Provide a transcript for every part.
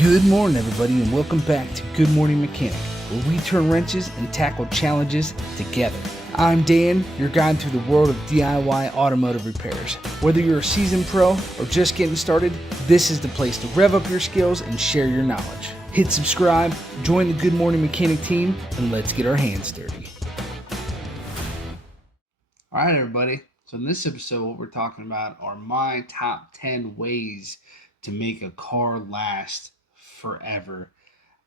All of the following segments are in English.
Good morning, everybody, and welcome back to Good Morning Mechanic, where we turn wrenches and tackle challenges together. I'm Dan, your guide through the world of DIY automotive repairs. Whether you're a seasoned pro or just getting started, this is the place to rev up your skills and share your knowledge. Hit subscribe, join the Good Morning Mechanic team, and let's get our hands dirty. All right, everybody. So in this episode, what we're talking about are my top 10 ways to make a car last forever.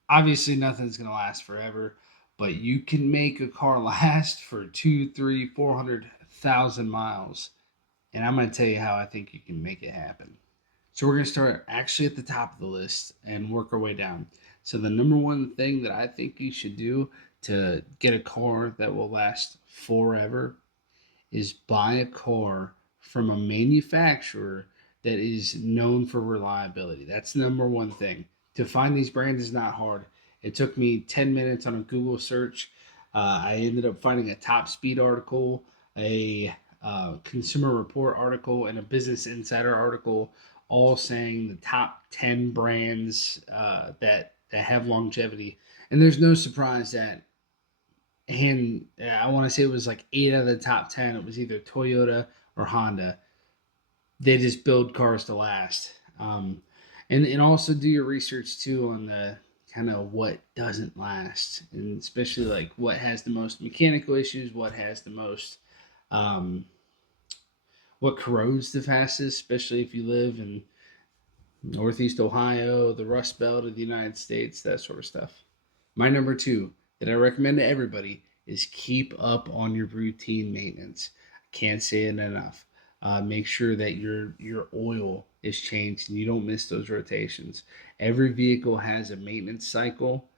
Obviously, nothing's going to last forever, but you can make a car last for 2, 3, 400,000 miles. And I'm going to tell you how I think you can make it happen. So we're going to start actually at the top of the list and work our way down. So the number one thing that I think you should do to get a car that will last forever is buy a car from a manufacturer that is known for reliability. That's the number one thing. To find these brands is not hard. It took me 10 minutes on a Google search. I ended up finding a Top Speed article, a Consumer Report article, and a Business Insider article, all saying the top 10 brands that have longevity. And there's no surprise that and I want to say it was like 8 out of the top 10. It was either Toyota or Honda. They just build cars to last. And also do your research too on the kind of what doesn't last, and especially like what has the most mechanical issues, what has the most, um, what corrodes the fastest, especially if you live in Northeast Ohio, the Rust Belt of the United States, that sort of stuff. My number two that I recommend to everybody is keep up on your routine maintenance. I can't say it enough. Make sure that your oil is changed and you don't miss those rotations. Every vehicle has a maintenance cycle.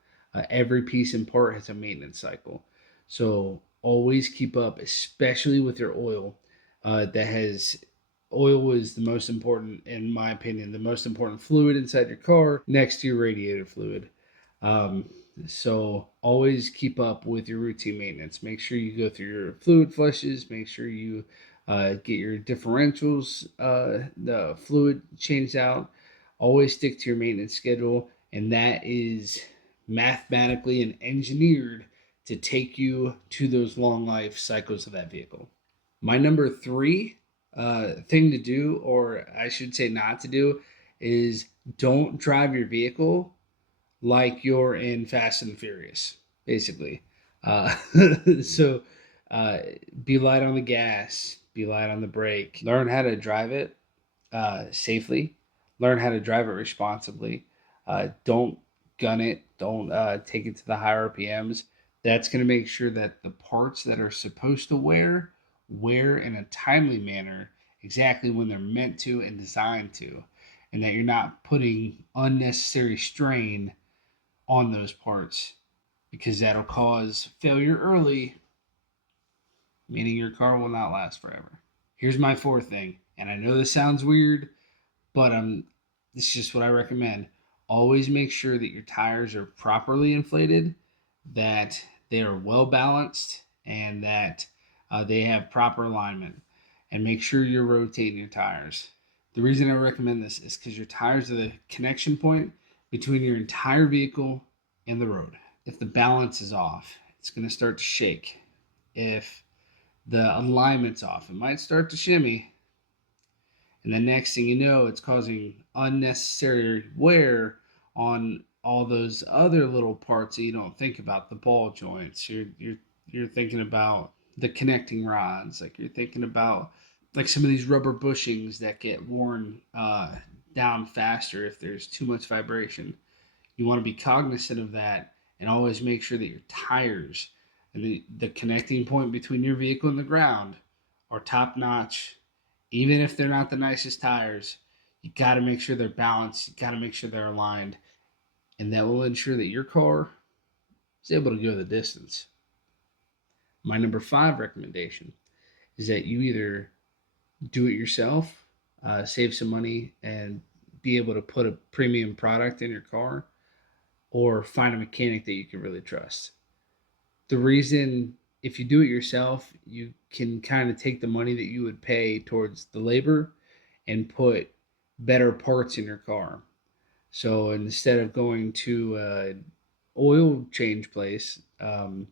Every piece and part has a maintenance cycle. So always keep up, especially with your oil. That has Oil is the most important, in my opinion, the most important fluid inside your car next to your radiator fluid. Um, so always keep up with your routine maintenance. Make sure you go through your fluid flushes. Make sure you get your differentials, the fluid changed out. Always stick to your maintenance schedule, and that is mathematically and engineered to take you to those long life cycles of that vehicle. My number three thing to do, or I should say not to do, is don't drive your vehicle like you're in Fast and Furious, basically. Uh, so uh, be light on the gas, be light on the brake. Learn how to drive it safely. Learn how to drive it responsibly. Don't gun it. Don't take it to the high RPMs. That's going to make sure that the parts that are supposed to wear in a timely manner, exactly when they're meant to and designed to, and that you're not putting unnecessary strain on those parts, because that'll cause failure early, meaning your car will not last forever. Here's my fourth thing, and I know this sounds weird, but this is just what I recommend. Always make sure that your tires are properly inflated, that they are well balanced, and that they have proper alignment. And make sure you're rotating your tires. The reason I recommend this is because your tires are the connection point between your entire vehicle and the road. If the balance is off, it's going to start to shake. If the alignment's off, it might start to shimmy, and the next thing you know, it's causing unnecessary wear on all those other little parts that you don't think about, the ball joints. You're thinking about the connecting rods, like you're thinking about like some of these rubber bushings that get worn down faster if there's too much vibration. You want to be cognizant of that and always make sure that your tires and the connecting point between your vehicle and the ground are top notch. Even if they're not the nicest tires, you got to make sure they're balanced. You got to make sure they're aligned. And that will ensure that your car is able to go the distance. My number five recommendation is that you either do it yourself, save some money, and be able to put a premium product in your car, or find a mechanic that you can really trust. The reason, if you do it yourself, you can kind of take the money that you would pay towards the labor and put better parts in your car. So instead of going to an oil change place, and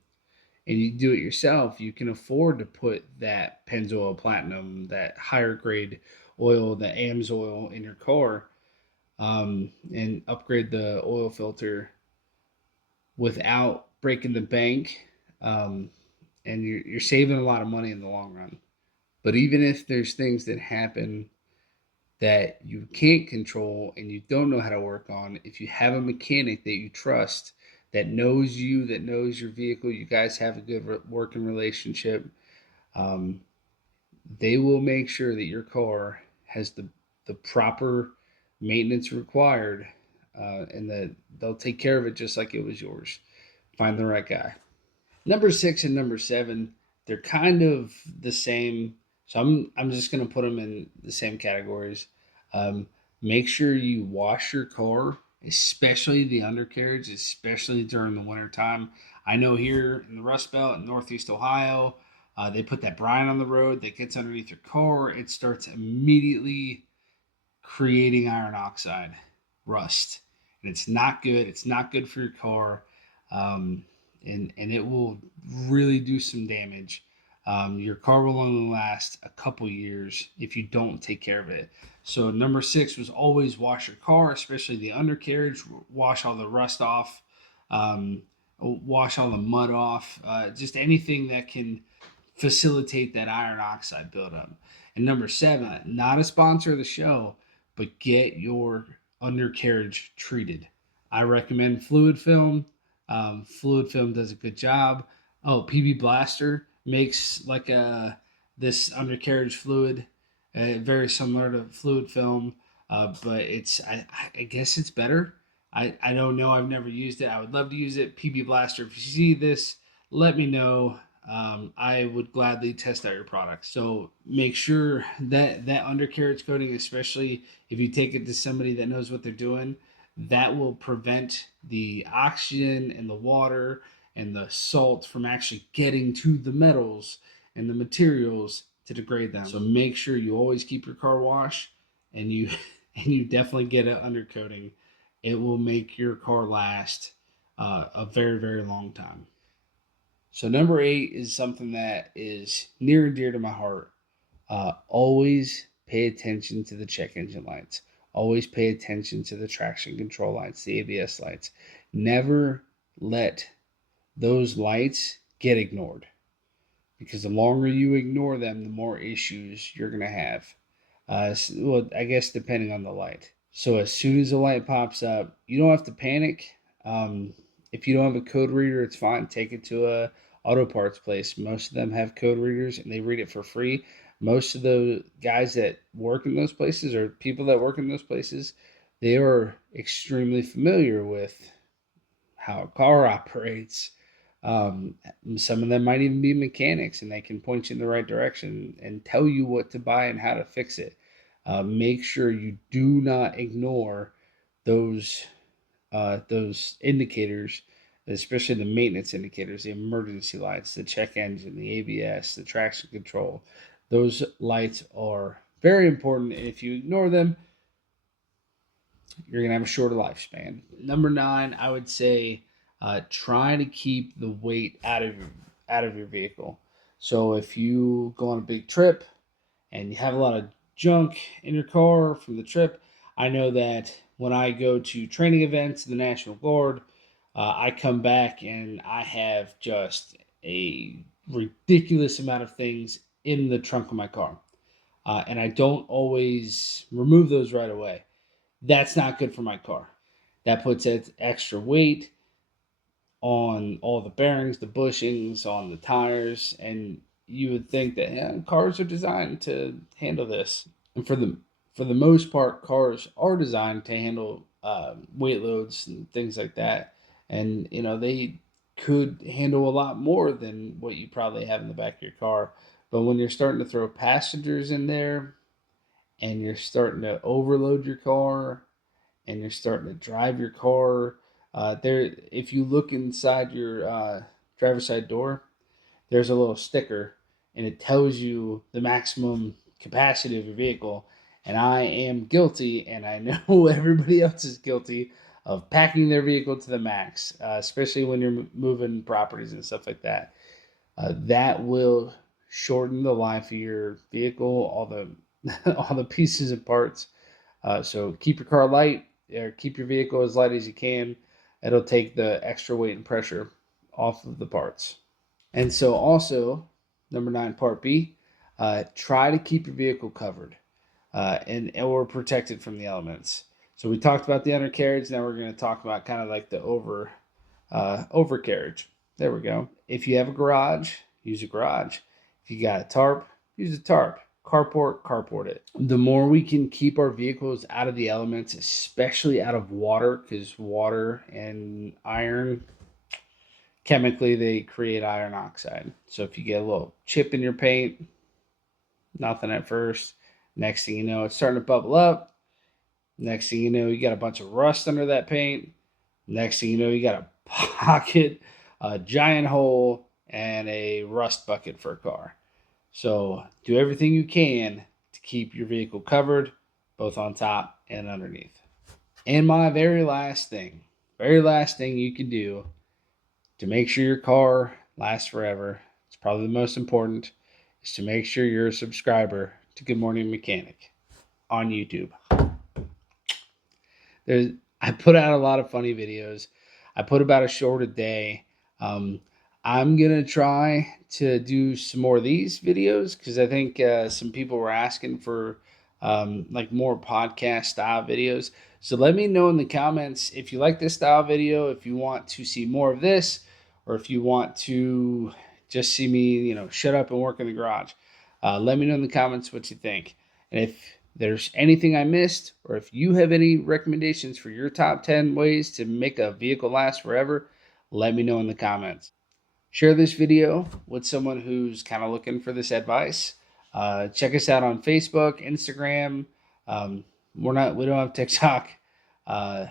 you do it yourself, you can afford to put that Pennzoil Platinum, that higher grade oil, the AMS oil in your car, and upgrade the oil filter without breaking the bank. Um, and you're saving a lot of money in the long run. But even if there's things that happen that you can't control and you don't know how to work on, if you have a mechanic that you trust, that knows you, that knows your vehicle, you guys have a good working relationship, um, they will make sure that your car has the proper maintenance required, and that they'll take care of it just like it was yours. Find the right guy. Number six and number seven, they're kind of the same. So I'm just gonna put them in the same categories. Um, Make sure you wash your car, especially the undercarriage, especially during the winter time. I know here in the Rust Belt in Northeast Ohio, they put that brine on the road that gets underneath your car. It starts immediately creating iron oxide rust, and it's not good. It's not good for your car, um, and it will really do some damage. Your car will only last a couple years if you don't take care of it. So number six was always wash your car, especially the undercarriage. Wash all the rust off. Um, Wash all the mud off. Just anything that can facilitate that iron oxide buildup. And number seven, not a sponsor of the show, but get your undercarriage treated. I recommend Fluid Film. Fluid Film does a good job. Oh, PB Blaster makes like a this undercarriage fluid, very similar to Fluid Film, but I guess it's better. I don't know. I've never used it. I would love to use it. PB Blaster. If you see this, let me know. I would gladly test out your product. So make sure that that undercarriage coating, especially if you take it to somebody that knows what they're doing, that will prevent the oxygen and the water and the salt from actually getting to the metals and the materials to degrade them. So make sure you always keep your car washed, and you and you definitely get an undercoating. It will make your car last a very long time. So number eight is something that is near and dear to my heart. Always pay attention to the check engine lights. Always pay attention to the traction control lights, the ABS lights. Never let those lights get ignored, because the longer you ignore them, the more issues you're going to have. Well, I guess depending on the light. So as soon as the light pops up, you don't have to panic. Um, if you don't have a code reader, it's fine. Take it to a auto parts place. Most of them have code readers and they read it for free. Most of the guys that work in those places, or people that work in those places, they are extremely familiar with how a car operates. Um, some of them might even be mechanics, and they can point you in the right direction and tell you what to buy and how to fix it. Make sure you do not ignore those those indicators, especially the maintenance indicators, the emergency lights, the check engine, the ABS, the traction control. Those lights are very important, and if you ignore them, you're gonna have a shorter lifespan. Number nine, I would say, try to keep the weight out of your vehicle. So if you go on a big trip and you have a lot of junk in your car from the trip, I know that when I go to training events in the National Guard, I come back and I have just a ridiculous amount of things in the trunk of my car, and I don't always remove those right away. That's not good for my car. That puts extra weight on all the bearings, the bushings, on the tires, and you would think that, yeah, cars are designed to handle this. And for the most part, cars are designed to handle weight loads and things like that. And you know they could handle a lot more than what you probably have in the back of your car. But when you're starting to throw passengers in there and you're starting to overload your car and you're starting to drive your car, there, if you look inside your driver's side door, there's a little sticker, and it tells you the maximum capacity of your vehicle. And I am guilty, and I know everybody else is guilty of packing their vehicle to the max, especially when you're moving properties and stuff like that. That will shorten the life of your vehicle, all the all the pieces and parts. So keep your car light, or keep your vehicle as light as you can. It'll take the extra weight and pressure off of the parts. And so, also, number 9, part B, try to keep your vehicle covered and or protected from the elements. So we talked about the undercarriage. Now we're going to talk about kind of like the overcarriage. There we go. If you have a garage, use a garage. If you got a tarp, use a tarp. Carport it. The more we can keep our vehicles out of the elements, especially out of water, because water and iron, chemically they create iron oxide. So if you get a little chip in your paint, nothing at first. Next thing you know, it's starting to bubble up. Next thing you know, you got a bunch of rust under that paint. Next thing you know, you got a pocket, a giant hole, and a rust bucket for a car. So do everything you can to keep your vehicle covered, both on top and underneath. And my very last thing you can do to make sure your car lasts forever, it's probably the most important, is to make sure you're a subscriber to Good Morning Mechanic on YouTube. I put out a lot of funny videos. I put about a short a day. I'm gonna try to do some more of these videos because I think some people were asking for like more podcast style videos. So let me know in the comments if you like this style video, if you want to see more of this, or if you want to just see me, shut up and work in the garage. Let me know in the comments what you think. And if there's anything I missed, or if you have any recommendations for your top 10 ways to make a vehicle last forever, let me know in the comments. Share this video with someone who's kind of looking for this advice. Check us out on Facebook, Instagram. We don't have TikTok. Uh,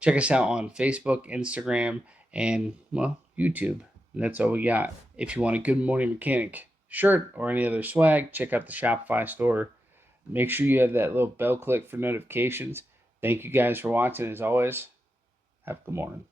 Check us out on Facebook, Instagram, and YouTube. And that's all we got. If you want a Good Morning Mechanic shirt or any other swag, check out the Shopify store. Make sure you have that little bell click for notifications. Thank you guys for watching. As always, have a good morning.